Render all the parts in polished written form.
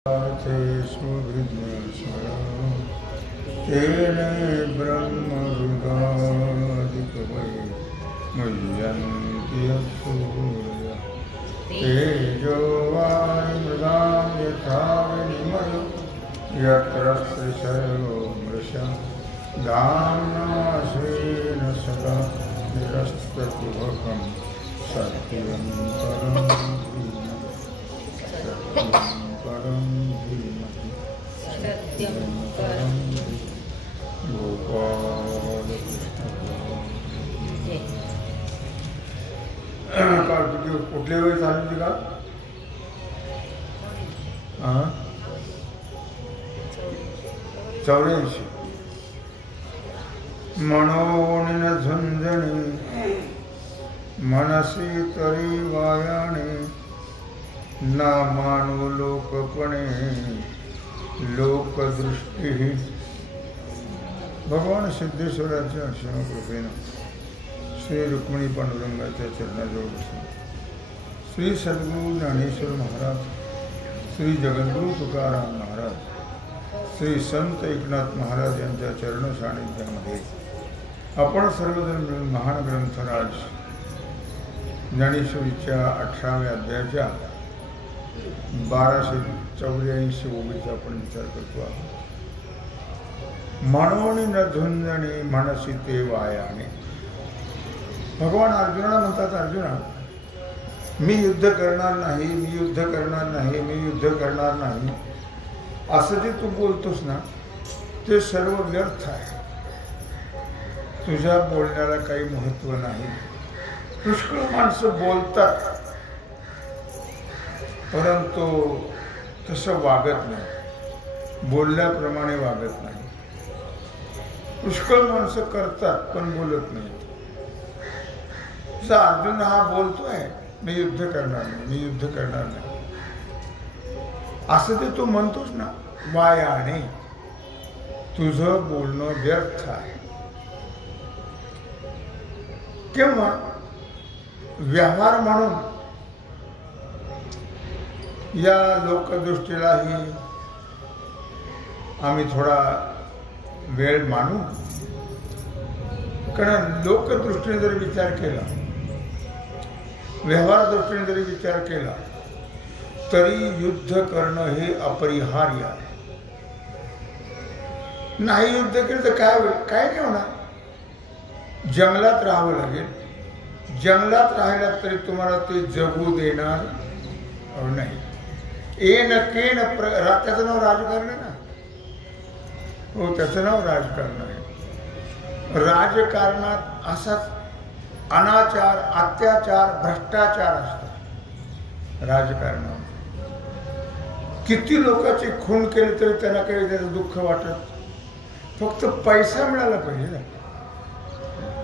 तेने ब्रह्मरुदादिकवै मुह्यन्ति सूर्य तेजो वायुमृदां यथा विनिमयो यत्र त्रिसर्गो मृषा धाम्ना स्वेन सदा निरस्तकुहकं सत्यं परं धीमहि सत्यं परं गोपाल कुठल्या वेळी झाली का? 84 मनोनिन झुंझणी मनसी तरी वायाणे ना मानू लोकपणे लोकदृष्टी. भगवान सिद्धेश्वराच्या शिवकृपेनं श्री रुक्मिणी पांडुरंगाच्या चरणाजवळ बसून श्री सद्गुरू ज्ञानेश्वर महाराज, श्री जगद्गुरू तुकाराम महाराज, श्री संत एकनाथ महाराज यांच्या चरण सानिध्यामध्ये आपण सर्वजण मिळून महान ग्रंथराज ज्ञानेश्वरीच्या 18व्या अध्यायाच्या 1284 ओळीचा आपण विचार करतो आहोत. मनोनी न झुंजणे मनसी ते वायाने. भगवान अर्जुनाला म्हणतात, अर्जुना मी युद्ध करणार नाही, मी युद्ध करणार नाही, मी युद्ध करणार नाही असं जे तू बोलतोस ना ते सर्व व्यर्थ आहे. तुझ्या बोलण्याला काही महत्व नाही. पुष्कळ माणसं बोलतात परंतु तसं वागत नाही, बोलल्याप्रमाणे वागत नाही. पुष्कळ माणसं करतात पण बोलत नाही. जसा अर्जुन हा बोलतोय मी युद्ध करणार नाही, मी युद्ध करणार नाही असं ते तू म्हणतोस ना, वायाने तुझं बोलणं व्यर्थ आहे. किंवा व्यवहार म्हणून या लोकदृष्टीलाही आम्ही थोडा वेळ मानू. कारण लोकदृष्टीने जरी विचार केला, व्यवहार दृष्टीने जरी विचार केला तरी युद्ध करणं हे अपरिहार्य आहे. नाही युद्ध केलं तर काय होईल? काय नाही होणार. जंगलात राहावं लागेल. जंगलात राहिला तरी तुम्हाला ते जगू देणार नाही. त्याचं नाव राजकारण आहे ना. हो, त्याचं नाव राजकारण आहे. राजकारणात असाच अनाचार, अत्याचार, भ्रष्टाचार असतात. राजकारणात किती लोकांची खून केली तरी त्यांना काही त्याचं दुःख वाटत. फक्त पैसा मिळाला पाहिजे ना.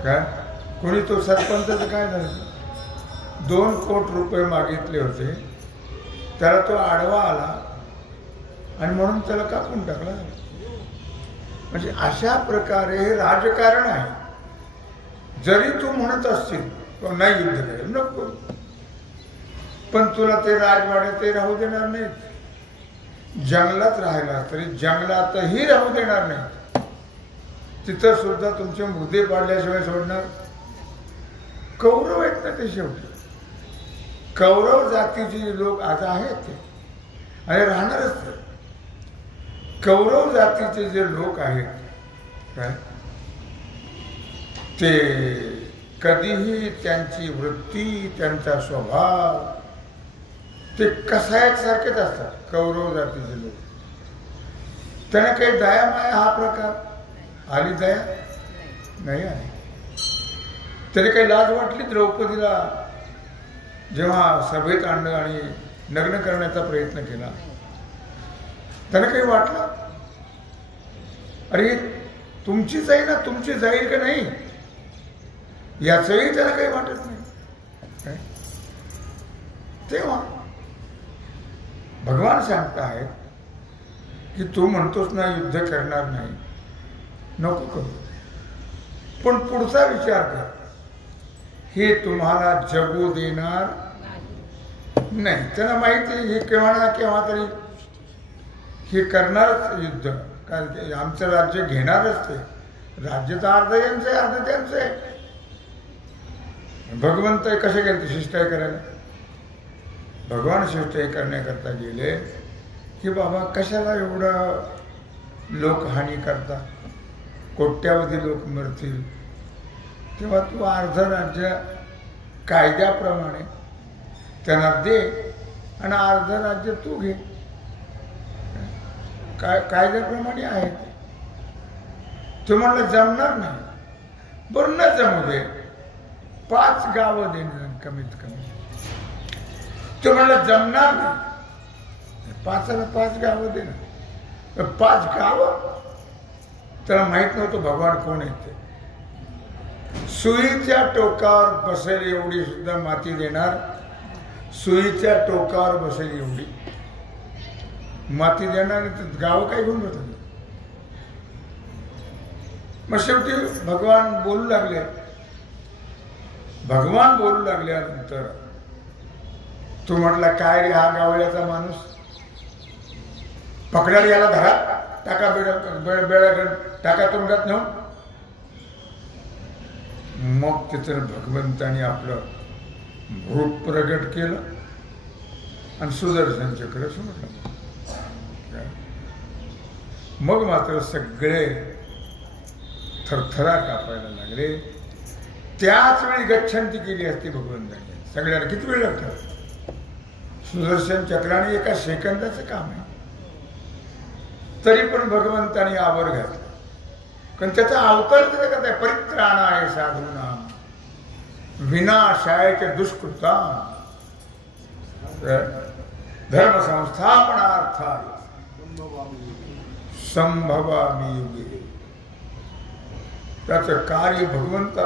काय कोणी तो सरपंचाचं काय झालं, 2 कोटी रुपये मागितले होते, त्याला तो आडवा आला आणि म्हणून त्याला कापून टाकला. म्हणजे अशा प्रकारे हे राजकारण आहे. जरी तू म्हणत असशील नाही युद्ध करेल, नको, पण तुला ते राजवाडे ते राहू देणार नाहीत. जंगलात राहिला तरी जंगलातही राहू देणार नाही. तिथं सुद्धा तुमचे मुर्दे पाडल्याशिवाय सोडणार. कौरव आहेत ना ते. शेवटी कौरव जातीचे लोक आता आहेत ते आणि राहणारच. ते कौरव जातीचे जे लोक आहेत काय ते कधीही त्यांची वृत्ती, त्यांचा स्वभाव ते कसायसारखेच असतात. कौरव जातीचे लोक, त्यांना काही दया माया हा प्रकार आली, दया नाही आली. तरी काही लाज वाटली द्रौपदीला जेव्हा सभेत आणलं आणि लग्न करण्याचा प्रयत्न केला, त्यांना काही वाटलं? अरे तुमचीच आहे ना, तुमची जाईल का नाही याचंही त्याला काही वाटत नाही. तेव्हा भगवान सांगत आहेत की तू म्हणतोस ना युद्ध करणार नाही, नको करू, पण पुढचा विचार कर. हे तुम्हाला जगू देणार नाही. त्यांना माहिती आहे हे केव्हा ना केव्हा तरी हे करणारच युद्ध, कारण की आमचं राज्य घेणारच ते. राज्य तर अर्ध यांचं आहे, अर्ध त्यांचं आहे. भगवंत कसे गेले ते शिष्टाई करायला? भगवान शिष्टाई करण्याकरता गेले की बाबा कशाला एवढं लोकहानी करता, कोट्यावधी लोक मरतील, तेव्हा तू अर्ध राज्य कायद्याप्रमाणे त्यांना दे आणि अर्ध राज्य तू घे. कायद्याप्रमाणे आहे. तू म्हणलं जमणार नाही. बरं न जमू दे, 5 गावं देणं कमीत कमी. तू म्हणलं जमणार नाही, 5ला 5 गावं देणं. 5 गावं? त्याला माहित नव्हतं भगवान कोण येते. सुईच्या टोकावर बसेल एवढी सुद्धा माती देणार, सुईच्या टोकावर बसेल एवढी माती देणार. गाव काय घेऊन होत. मग शेवटी भगवान बोलू लागले. भगवान बोलू लागल्यानंतर तू म्हटला काय रे हा गावळ्याचा माणूस, पकडायला याला धरा, टाका बेळा टाका तोंडात नेऊन. मग तिथं भगवंतानी आपलं रूप प्रगट केलं आणि सुदर्शन चक्र सोडलं. मग मात्र सगळे थरथरा कापायला लागले. त्याच वेळी गच्छंती केली असती भगवंतांनी. सगळ्यांना किती वेळ लागतो? सुदर्शन चक्राने एका सेकंदाचं काम आहे. तरी पण भगवंतानी आवर घातला. कारण त्याचा अवतार तिथे करताय, परित्राणाय साधूनां विनाशाय दुष्कृतां धर्म संस्थापनार्थाय संभवामि युगे. त्याचं कार्य भगवंत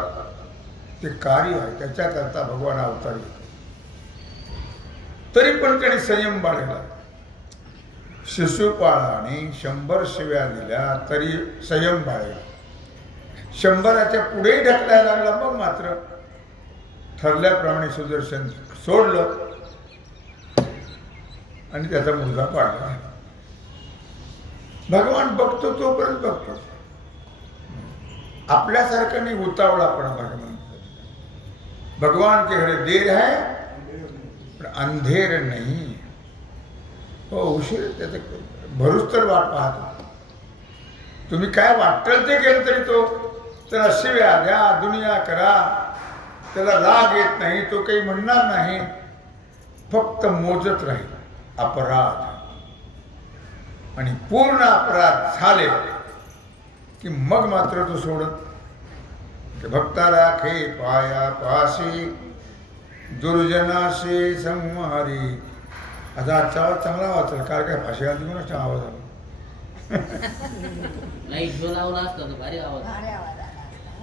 ते कार्य आहे, त्याच्याकरता भगवान अवतार येतो. तरी पण त्याने संयम बाळगला. शिशुपाळाने 100 शिव्या दिल्या तरी संयम बाळगला. 100च्या पुढे ढकलायला लागला. मग मात्र ठरल्याप्रमाणे सुदर्शन सोडलं आणि त्याचा मुलगा पाडला. भगवान बघतो तोपर्यंत बघतो. आपल्यासारखं नाही उतावळापणा भगवान. भगवान के घरे देर है पण अंधेर नाही. हो, उशीर त्याचं भरूच तर वाट पाहतो. तुम्ही काय वाटतं ते केलं तरी तो त्याला शिव्या द्या, दुनिया करा, त्याला राग येत नाही, तो काही म्हणणार नाही. फक्त मोजत राहील अपराध. आणि पूर्ण अपराध झाले की मग मात्र तो सोडत. भक्ता राखे पाया पाशी दुर्जनाशी संहारी. आता आजचा आवाज चांगला वाचला. काय काय भाषे आली म्हणून आवाज आला. नाही ह्यो लावला असता तो भारी आवाज.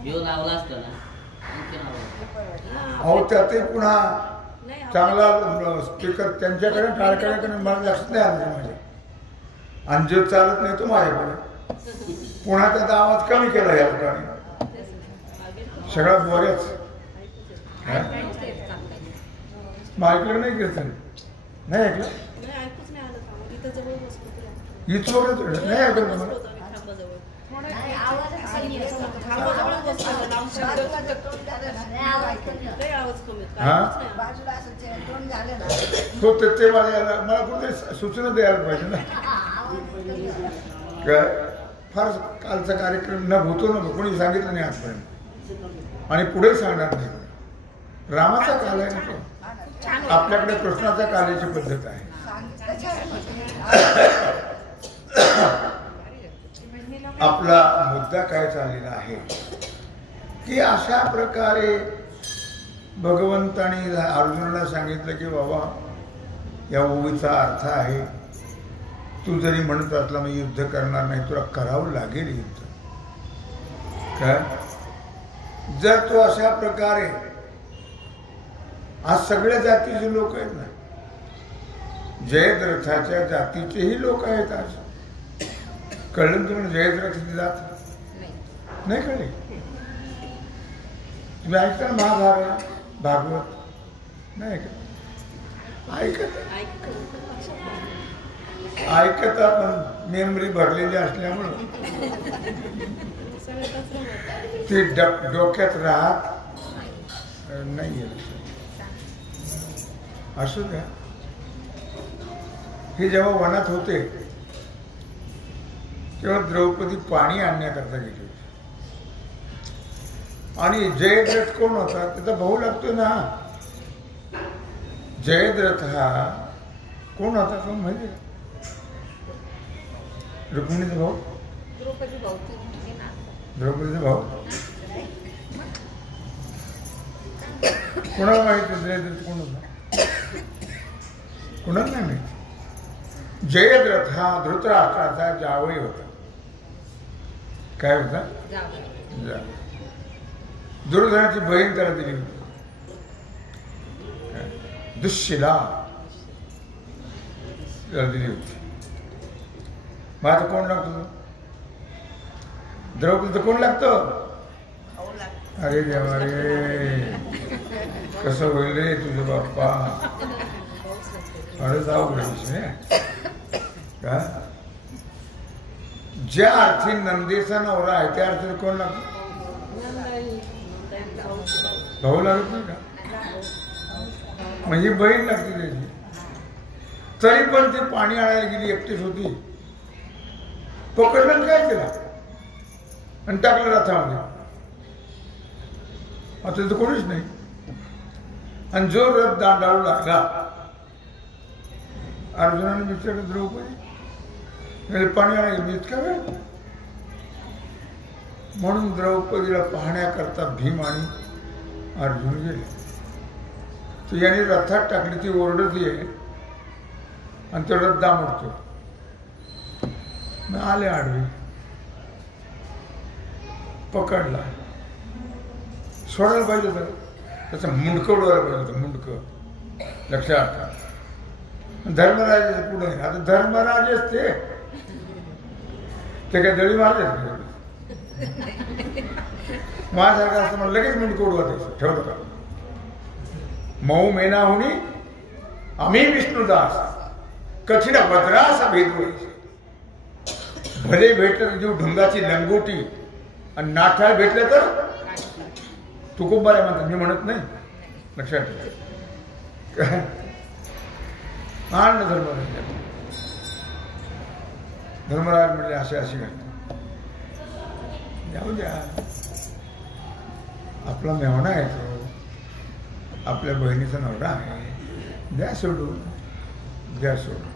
ह्यो लावला असता ना अहो त्यातही पुन्हा चांगला स्पीकर त्यांच्याकडे टाळकडे मला लक्षात नाही आलं माझ्या. आणि जो चालत नाही तो माझ्याकडे. पुन्हा त्याचा आवाज कमी केला या लोकांनी. सगळा बोऱ्याच ऐकलं नाही कीर्तन नाही ऐकलं. इथं नाही ऐकलं मला. हो ते मला कुठे सूचना द्यायला पाहिजे ना. काय फार कालचा कार्यक्रम न होतो ना, कोणी सांगितलं नाही आजपर्यंत आणि पुढे सांगणार नाही. रामाचा काल आहे ना तो. आपल्याकडे कृष्णाचा कालाची पद्धत आहे. आपला मुद्दा काय चाललेला आहे की अशा प्रकारे भगवंतानी अर्जुनाला सांगितलं की बाबा या ओवीचा अर्थ आहे, तू जरी म्हणत असला मी युद्ध करणार नाही, तुला करावं लागेल युद्ध. काय जर तू अशा प्रकारे आज सगळ्या जातीचे लोक आहेत ना, जयद्रथाच्या जातीचेही लोक आहेत. आज कळलं तुम्हाला जयद्रथाची जात नाही कळले? तुम्ही ऐकता ना महाभारत भागवत नाही ऐकत? ऐकत ऐकता पण मेमरी भरलेली असल्यामुळं ती डोक्यात राहत नाही. असू द्या. हे जेव्हा वनात होते तेव्हा द्रौपदी पाणी आणण्याकरता गेली होती. आणि जयद्रथ कोण होता? त्याचा भाऊ लागतो ना. जयद्रथ हा कोण होता तो माहिती आहे? रुक्मिणीचा भाऊ, द्रौपदीचा भाऊ. कोणाला माहिती जयद्रथ कोण होता? कोणाला नाही माहिती. जयद्रथ हा धृतराष्ट्राचा जावई होता. काय होता? दुर्योधनाची बहीण त्याला दिली होती, दुःशिला त्याला दिली होती. मग आता कोण लागतो? द्रौपदीचं कोण लागतं? अरे देवा रे, कसं होईल रे तुझं बाप्पा. अरे जाऊ का ज्या अर्थी नंदीचा नवरा आहे त्या अर्थी कोण लागतो? भाऊ लागत नाही का? म्हणजे बहीण लागते त्याची. तरी पण ती पाणी आणायला गेली, एकटीच होती. पकडलं काय केला आणि टाकलं रथामध्ये. आता तर कोणीच नाही. आणि जो रथ दांडाळू लागला, अर्जुनाने विचारलं द्रौपदी पाणी आणायला इतका वेळ? म्हणून द्रौपदीला पाहण्याकरता भीम आणि अर्जुन गेले. तर याने रथात टाकली, ती ओरडती आहे आणि तो रथ दामडतो. मग आले आडवे, पकडला. सोडायला पाहिजे होतं, त्याचं मुंडकं उडवायला पाहिजे होतं. मुंडकं लक्षात. धर्मराजाच्या पुढे आता धर्मराजेच ते काय दळी मारले. माझ्यासारखं असं मला लगेच मुंडकं उडवायचं. ठेवलं का? मऊ मेना होणी आम्ही विष्णुदास कठीण भद्रास भेद. भले भेटलं जीव ढुंगाची लंगोटी आणि नाठाळ भेटलं तर तुकोबा आहे म्हणतात. मी म्हणत नाही, लक्षात ठेवा. आणलं धर्मराज. धर्मराज म्हणले अशी घटना जाऊ द्या. आपला मेहणा आहे तो, आपल्या बहिणीचा नवरा आहे, द्या सोडून, द्या सोडून.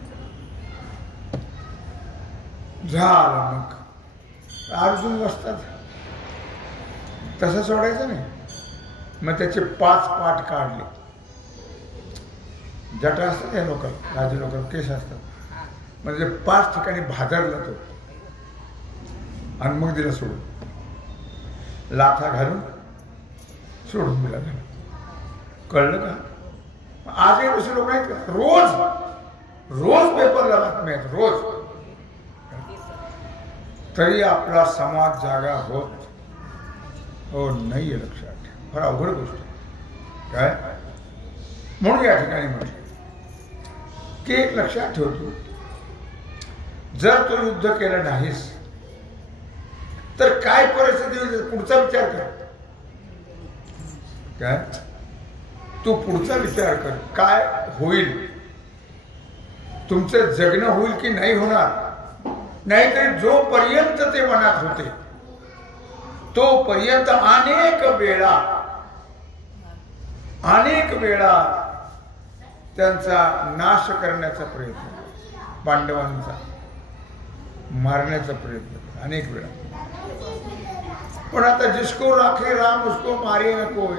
झालं. मग अर्जुन बसतात. तसं सोडायचं नाही. मग त्याचे 5 पाठ काढले. जटा असतात या लोक, राजे लोक केस असतात. म्हणजे 5 ठिकाणी भादरला तो आणि मग दिला सोडून. लाथा घालून सोडून दिला. कळलं का? आजही दुसरे लोक नाहीत का? रोज पेपरला बातम्या आहेत, रोज. तरी आपला समाज जागा होत हो नाहीये. लक्षात ठेवा. फार अवघड गोष्ट काय. म्हणून या ठिकाणी म्हटलं की एक लक्षात ठेवतो, जर तू युद्ध केलं नाहीस तर काय परिस्थिती होईल पुढचा विचार कर. काय तू पुढचा विचार कर, काय होईल. तुमचं जगणं होईल की नाही होणार. नाहीतरी जोपर्यंत ते मनात होते तोपर्यंत अनेक वेळा त्यांचा नाश करण्याचा प्रयत्न, पांडवांचा मारण्याचा प्रयत्न अनेक वेळा. पण आता जिसको राखे राम उसको मारे न कोई,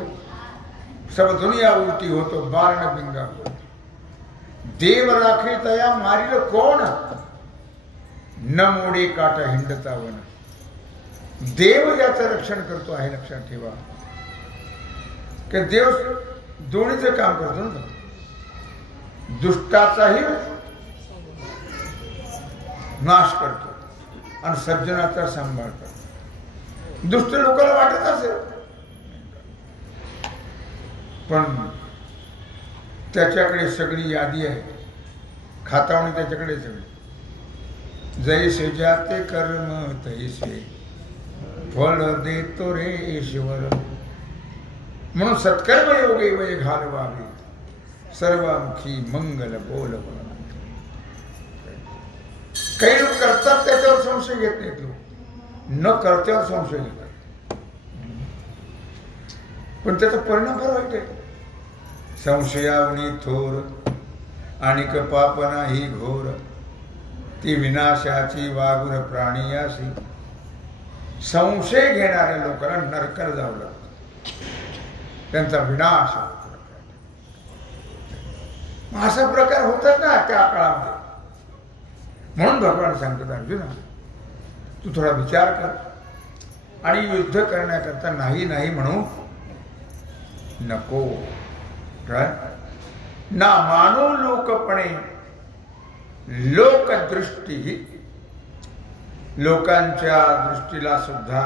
सब दुनिया उलटी हो तो बार न बिंगा. देव राखे तया मारिल कोण, न मोडे काटा हिंडता वन. देव याचं रक्षण करतो आहे. लक्षात ठेवा की देव दोन्हीचं काम करतो ना. दुष्टाचाही नाश करतो आणि सज्जनाचा सांभाळ करतो. दुष्ट लोकांना वाटत असेल पण त्याच्याकडे सगळी यादी आहे, खातावणी त्याच्याकडे सगळी. जैसे जाते कर्म तैसे फळ देतो रे ईश्वर. म्हणून सत्कर्म योगे वय घालवावे सर्वांखी मंगल बोलवा. काही लोक करतात त्याच्यावर संशय घेत नाहीत, लोक न करत्यावर संशय घेतात, पण त्याचा परिणाम फार वाईट आहे. संशयावनी थोर आणि पाप नाही घोर, ती विनाशाची वागुर प्राणियासी. संशय घेणाऱ्या लोकांना नरकाला जावं लागतं, त्यांचा विनाश होतो. असा प्रकार होतात ना त्या काळामध्ये. म्हणून भगवान सांगतात, अर्जुना तू थोडा विचार कर आणि युद्ध करण्याकरता नाही नाही म्हणू नको. ना मानो लोकपणे लोकदृष्टी. लोकांच्या दृष्टीला सुद्धा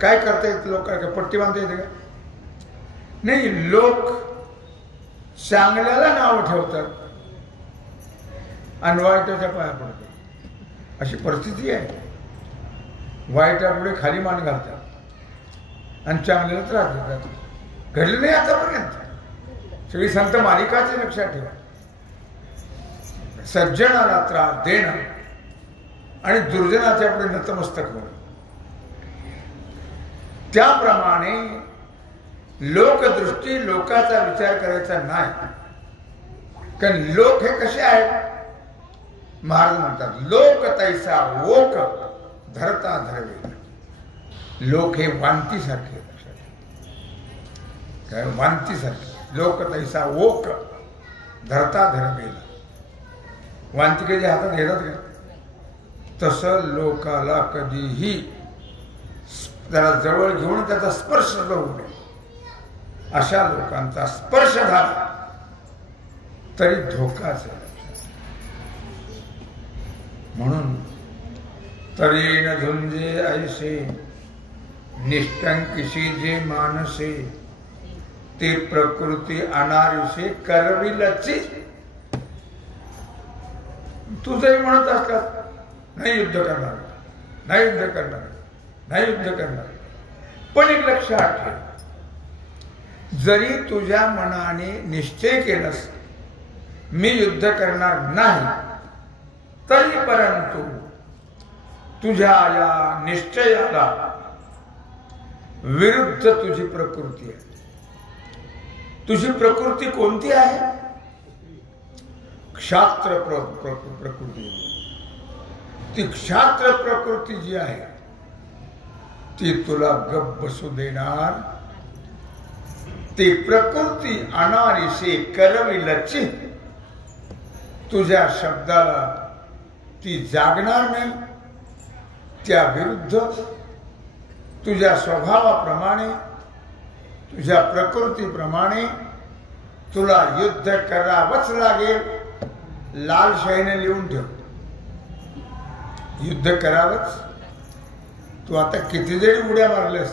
काय करता येत, लोकांना पट्टी बांधता येते का? नाही. लोक चांगल्याला नाव ठेवतात आणि वाईटाच्या पाया पडतात, अशी परिस्थिती आहे. वाईटापुढे खाली मान घालतात आणि चांगल्याला त्रास देतात. घडलं नाही आतापर्यंत. सगळी संत मालिकाचे लक्षात ठेवा. सज्जनाला त्रास देणं आणि दुर्जनाच्या पुढे नतमस्तक होणं. त्याप्रमाणे लोकदृष्टी, लोकाचा विचार करायचा नाही. कारण लोक हे कसे आहेत, महाराज म्हणतात लोक तैसा ओक धरता धरवे. लोक हे वांतीसारखे, काय वांतीसारखे. लोक तैसा ओक धरता धरवेला. वांती कधी हातात घेतात का? तसं लोकाला कधीही त्याला जवळ घेऊन त्याचा स्पर्श होऊ नये. अशा लोकांचा स्पर्श झाला तरी धोकाच आहे. म्हणून तरीन झुंजे ऐसे निष्ठंकिशी जे मानसे, ते प्रकृती अनारिसे करविलची. तुझंही म्हणत असतात नाही युद्ध करणार, नाही युद्ध करणार, नाही युद्ध करणार. पण एक लक्षात ठेव, जरी तुझ्या मनाने निश्चय केलंस मी युद्ध करणार नाही, तरी परंतु तुझ्या या निश्चयाला विरुद्ध तुझी प्रकृती आहे. तुझी प्रकृती कोणती आहे? क्षात्र प्रकृती. ती क्षात्र प्रकृती जी आहे ती तुला गप्प बसू देणार. ती प्रकृती अनारिसे करविलची. तुझ्या शब्दाला ती जागणार नाही. त्या विरुद्ध तुझ्या स्वभावाप्रमाणे, तुझ्या प्रकृतीप्रमाणे तुला युद्ध करावंच लागेल. लालशाहीने लिहून ठेव, युद्ध करावंच. तू आता किती जरी उड्या मारलेस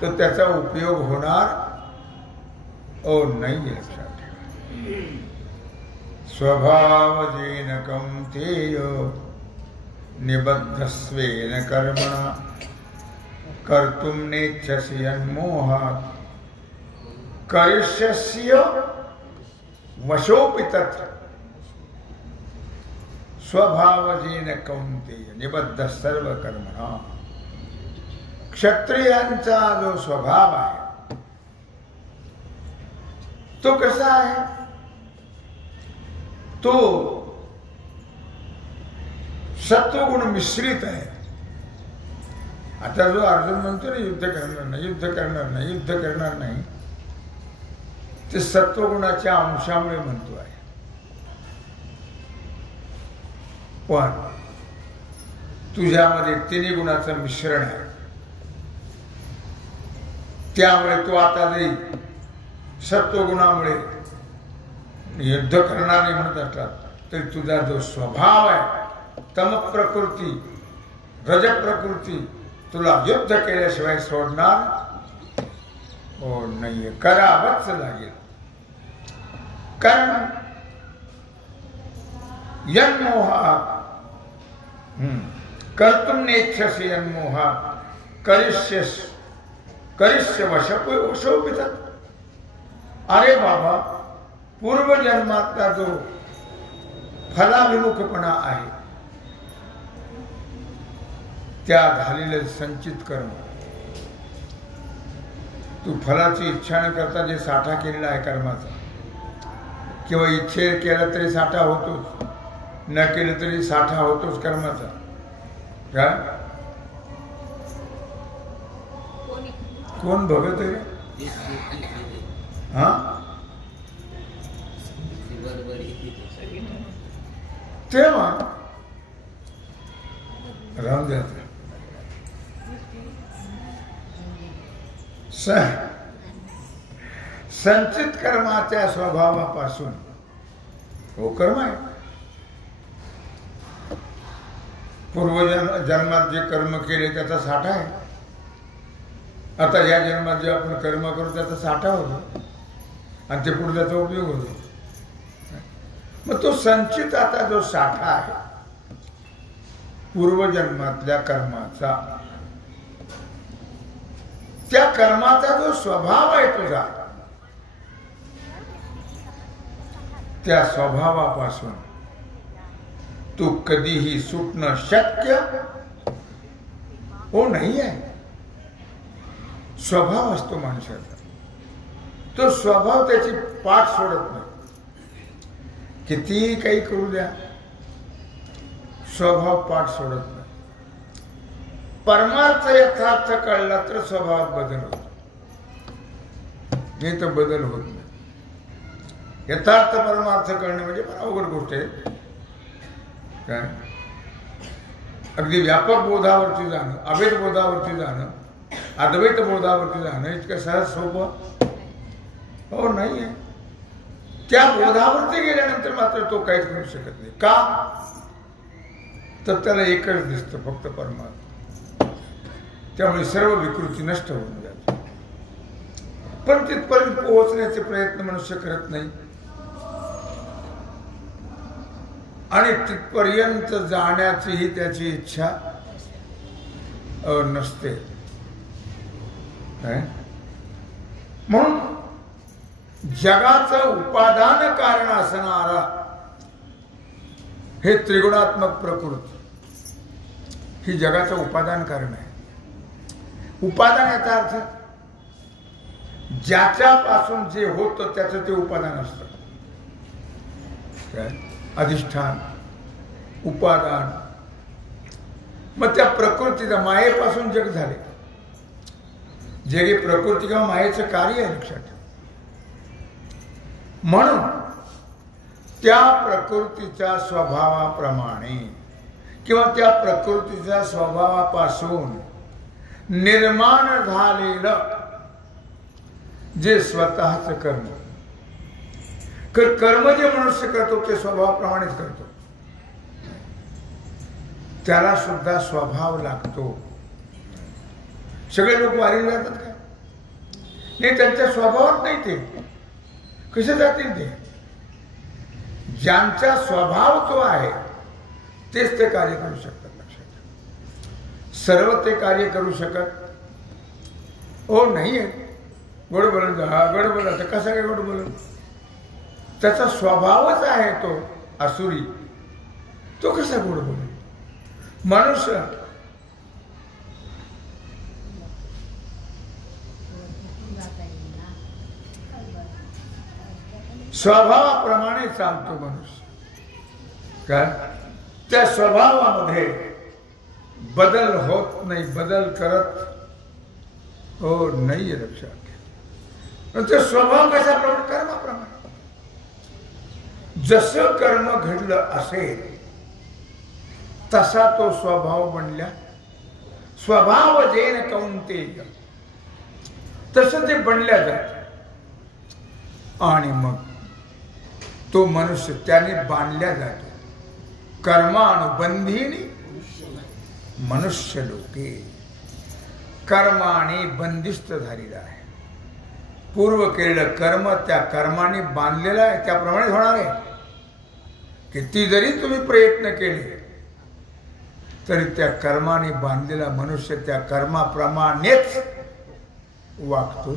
तर त्याचा उपयोग होणार नाही. स्वभावजेन कौन्तेय निबद्धस्वेन कर्मणा कर्तुं नेच्छसि यन्मोहात् करिष्यस्य वशोऽपि तत्. स्वभावजेन कौन्तेय निबद्ध सर्व कर्मणा. क्षत्रियांचा जो स्वभाव आहे तो कसा आहे? तो सत्वगुण मिश्रित आहे. आता जो अर्जुन म्हणतो ना युद्ध करणार नाही, युद्ध करणार नाही, युद्ध करणार नाही, ते सत्वगुणाच्या अंशामुळे म्हणतो आहे. पण तुझ्यामध्ये तिन्ही गुणाचं मिश्रण आहे. त्यामुळे तू आता जरी सत्वगुणामुळे युद्ध करणार नाही म्हणत असला तरी तुझा जो स्वभाव आहे तम प्रकृती, रज प्रकृती तुला युद्ध केल्याशिवाय सोडणार नाहीये. करावंच लागेल. कारण यन्मोहात् कर्तुम नेच्छसि यन्मोहात् करिष्य वशोपित। अरे बाबा, पूर्वजन्मातला जो फलाभिमुखपणा आहे त्या झालेले संचित कर्म, तू फलाची इच्छा न करता जे साठा केलेला आहे कर्माचा, किंवा इच्छे केला तरी साठा होतोच, न केलं तरी साठा होतोच कर्माचा। का कोण भगत आहे? हा, तेव्हा राहून जात संचित कर्माच्या स्वभावापासून हो कर्म आहे। पूर्वजन्मात जे कर्म केले त्याचा साठा आहे, आता या जन्मात जे आपण कर्म करू त्याचा साठा होतो आणि ते पुढे त्याचा उपयोग होतो। मग तो संचित आता जो साठा आहे पूर्वजन्मातल्या कर्माचा, त्या कर्माचा जो स्वभाव आहे तुझा, त्या स्वभावापासून तू कधीही सुटणं शक्य हो नाही आहे। स्वभाव असतो माणसाचा, तो स्वभाव त्याची पाठ सोडत नाही, कितीही काही करू द्या, स्वभाव पाठ सोडत नाही। परमार्थ यथार्थ कळला तर स्वभावात बदल होतो, नाही तर बदल होत नाही। यथार्थ परमार्थ कळणं म्हणजे फार अवघड गोष्ट आहे। काय अगदी व्यापक बोधावरती जाणं, अभेद बोधावरती जाणं, अद्वैत बोधावरती जाणं इतकं सहज सोपं हो नाही आहे। त्या बोधावरती गेल्यानंतर मात्र तो काहीच करू शकत नाही। का तर त्याला एकच दिसतं, फक्त परमात्मा। त्यामुळे सर्व विकृती नष्ट होऊन जाते, पण तिथपर्यंत पोहोचण्याचे प्रयत्न मनुष्य करत नाही आणि तिथपर्यंत जाण्याचीही त्याची इच्छा नसते। म्हणून जगाचं उपादान कारण असणारा हे त्रिगुणात्मक प्रकृती ही जगाचं उपादान कारण आहे। उपादान याचा अर्थ ज्याच्यापासून जे होतं त्याचं ते उपादान असतं। काय अधिष्ठान, उपादान। मग त्या प्रकृतीचा, मायेपासून जग झाले, जग प्रकृती किंवा मायेचं कार्य आहे, लक्षात ठेवा। म्हणून त्या प्रकृतीच्या स्वभावाप्रमाणे किंवा त्या प्रकृतीच्या स्वभावापासून निर्माण झालेलं जे स्वतःच कर्म, कर्म जे मनुष्य करतो ते स्वभावाप्रमाणेच करतो, त्याला सुद्धा स्वभाव लागतो। सगळे लोक वारीला जातात का? नाही, त्यांच्या स्वभावात नाही। ते कसे जातील? ते ज्यांचा स्वभाव तो आहे तेच ते कार्य करू शकतात, लक्षात। सर्व ते कार्य करू शकत हो नाही आहे। गोड बोलत जा, गोड बोलत, कसा काय गोड बोलत? त्याचा स्वभावच आहे तो असुरी, तो कसा गोड बोलेल? मनुष्य स्वभावाप्रमाणे चालतो मनुष्य। काय त्या स्वभावामध्ये बदल होत नाही, बदल करत हो नाही, लक्षात। ते स्वभाव कशाप्रमाणे? कर्माप्रमाणे। जसं कर्म घडलं असेल तसा तो स्वभाव बनल्या। स्वभाव जेन कौंतेय, तसं ते बनल्या जात आणि मग तो मनुष्य त्याने बांधल्या जातो। कर्मानुबंधीनी मनुष्य लोके, कर्माने बंदिस्त झालेला आहे। पूर्व केलेलं कर्म त्या कर्माने बांधलेलं आहे, त्याप्रमाणे होणार आहे। किती जरी तुम्ही प्रयत्न केले तरी त्या कर्माने बांधलेला मनुष्य त्या कर्माप्रमाणेच वागतो.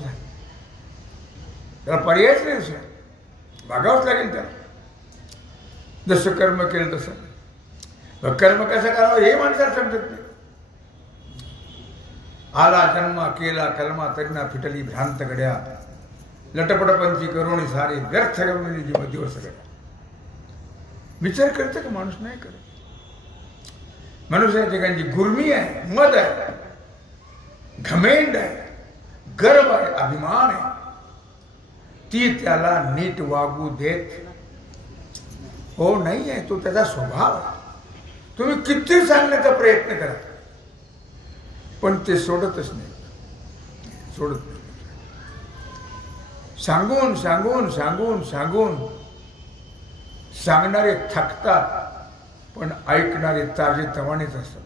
त्याला पर्यायच नाही, दुसरा वागावंच लागेल त्याला. जसं कर्म केलं तसं. कर्म कसं करावं हे माणसाला समजत नाही. आला जन्मा केला कलमा तरीना फिटली भ्रांत गड्या, लटपटपंची करुणी सारे व्यर्थ करून दिवस गड्या. विचार करतं का माणूस? नाही करत. मनुष्याच्या ठिकाणी गुर्मी आहे, मद आहे, घमेंड आहे, गर्व आहे, अभिमान आहे, ती त्याला नीट वागू देत हो नाही आहे. तो त्याचा स्वभाव आहे. तुम्ही किती सांगण्याचा प्रयत्न करा पण ते सोडतच नाही, सोडत नाही. सांगून सांगून सांगून सांगून सांगणारे थकतात पण ऐकणारे ताजे तवानेच असतात.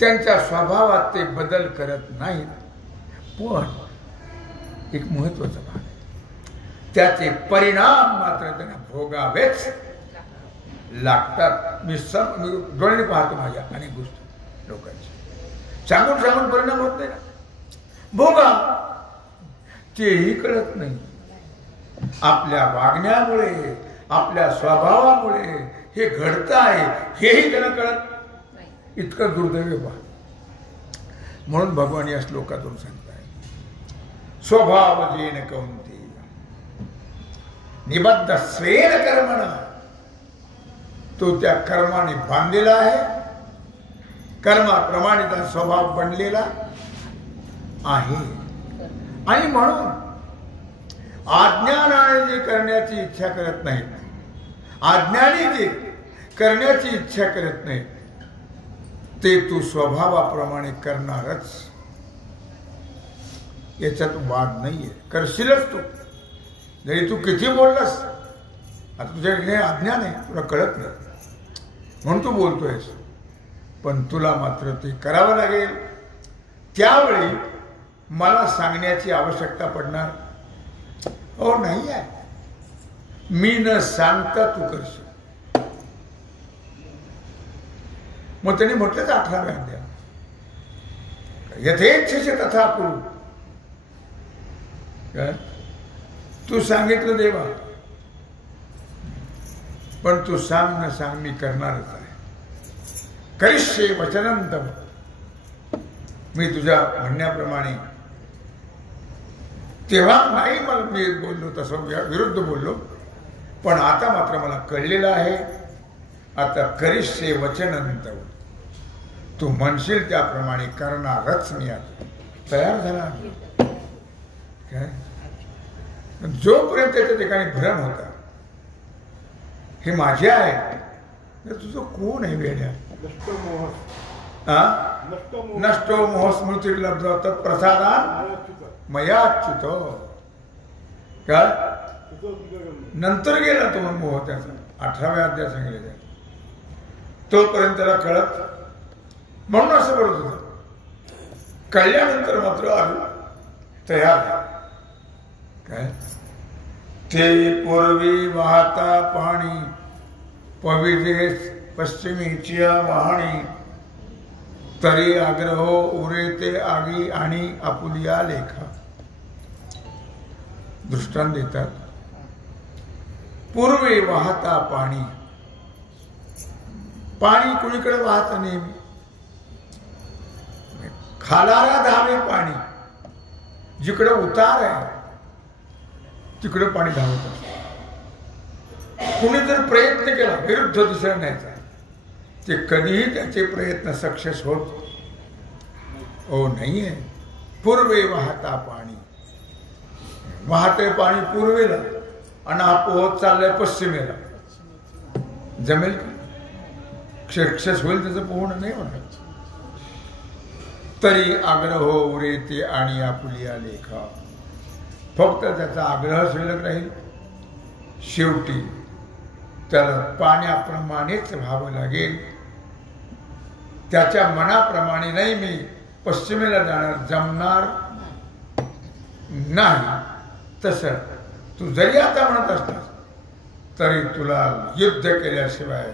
त्यांच्या स्वभावात ते बदल करत नाहीत. पण एक महत्वाचा भाग आहे, त्याचे परिणाम मात्र त्यांना भोगावेच लागतात. मी डोळ्याने पाहतो माझ्या अनेक गोष्टी लोकांच्या. सांगून सांगून परिणाम होत नाही ना, भोगा तेही कळत नाही. आपल्या वागण्यामुळे आपल्या स्वभावामुळे हे घडतं आहे हेही त्यांना कळत. इतकं दुर्दैव बा. म्हणून भगवान या श्लोकातून सांगताय, स्वभाव जेन कौंते निबद्ध स्वेन कर्मणा. तो त्या कर्माने बांधलेला आहे, कर्माप्रमाणे त्याचा स्वभाव बनलेला आहे. आणि म्हणून अज्ञानाने जे करण्याची इच्छा करत नाहीत, अज्ञानी जे करण्याची इच्छा करत नाहीत ते तू स्वभावाप्रमाणे करणारच. याच्यात वाद नाहीये. करशीलच तू, जरी तू किती बोललास. आता तुझ्याकडे अज्ञान आहे, तुला कळत नाही म्हणून तू बोलतोयस, पण तुला मात्र ते करावं लागेल. त्यावेळी मला सांगण्याची आवश्यकता पडणार हो नाही आहे. मी न सांगता तू करशील. मग त्यांनी म्हटलं 18व्या अध्याय, यथेच्छसे तथा कुरु. काय तू सांगितलं देवा, पण तू सांग न सांग मी करणारच आहे. करिष्ये वचनं तव. मी तुझ्या म्हणण्याप्रमाणे तेव्हा नाही मला मी बोललो तसं विरुद्ध बोललो, पण आता मात्र मला कळलेलं आहे. आता करिष्ये वचनं तव. तू म्हणशील त्याप्रमाणे करणारच मी. आता तयार झाला. काय जोपर्यंत त्याच्या ठिकाणी भ्रम होता हे माझे आहे, तुझं कोण आहे वेड्या? नष्टो मोह स्मृती लब्ध तत्प्रसादान मयाच्युत. काय नंतर गेला तो मोह त्याचा. 18व्या अध्याय सांगितले तोपर्यंत त्याला कळत. म्हणून असं बोलत होतं. कळल्यानंतर मात्र तयार झाला. काय ते पूर्वी वाहता पाणी पविदेश पश्चिमेची वाहणी, तरी आग्रह उरे ते आगी आणि आपुलिया लेखा. दृष्टांत देतात. पूर्वी वाहता पाणी, पाणी कुणीकडे वाहत नेहमी. खालाला धावे पाणी. जिकडे उतार आहे तिकडे पाणी धावत असतं. कुणी जर प्रयत्न केला विरुद्ध दिशेला न्यायचा, ते कधीही त्याचे प्रयत्न सक्सेस होत हो नाहीये. पूर्वे वाहता पाणी. वाहते पाणी पूर्वेला आणि हा पोहत चाललाय पश्चिमेला. जमेल का? सक्सेस होईल त्याचं पोहणं नाही होणार. तरी आग्रह उरे ते आणि आपुलिया लेखा. फक्त त्याचा आग्रह शिल्लक राहील. शेवटी त्याला पाण्याप्रमाणेच व्हावं लागेल. त्याच्या मनाप्रमाणे नाही मी पश्चिमेला जाणार, जमणार नाही. तसं तू जरी आता म्हणत असतास तरी तुला युद्ध केल्याशिवाय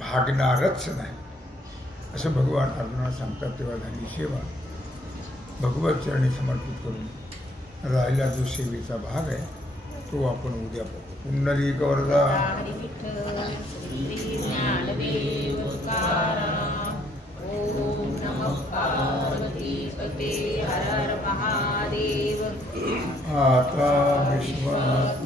भागणारच नाही असं भगवान अर्जुनाला सांगतात. तेव्हा झाली सेवा भगवत चरणी समर्पित करून राहिला जो सेवेचा भाग आहे तो आपण उद्या बघू. पुंडलिक वरदा ओम नमः पार्वतीपते हर हर महादेव. आता विश्वास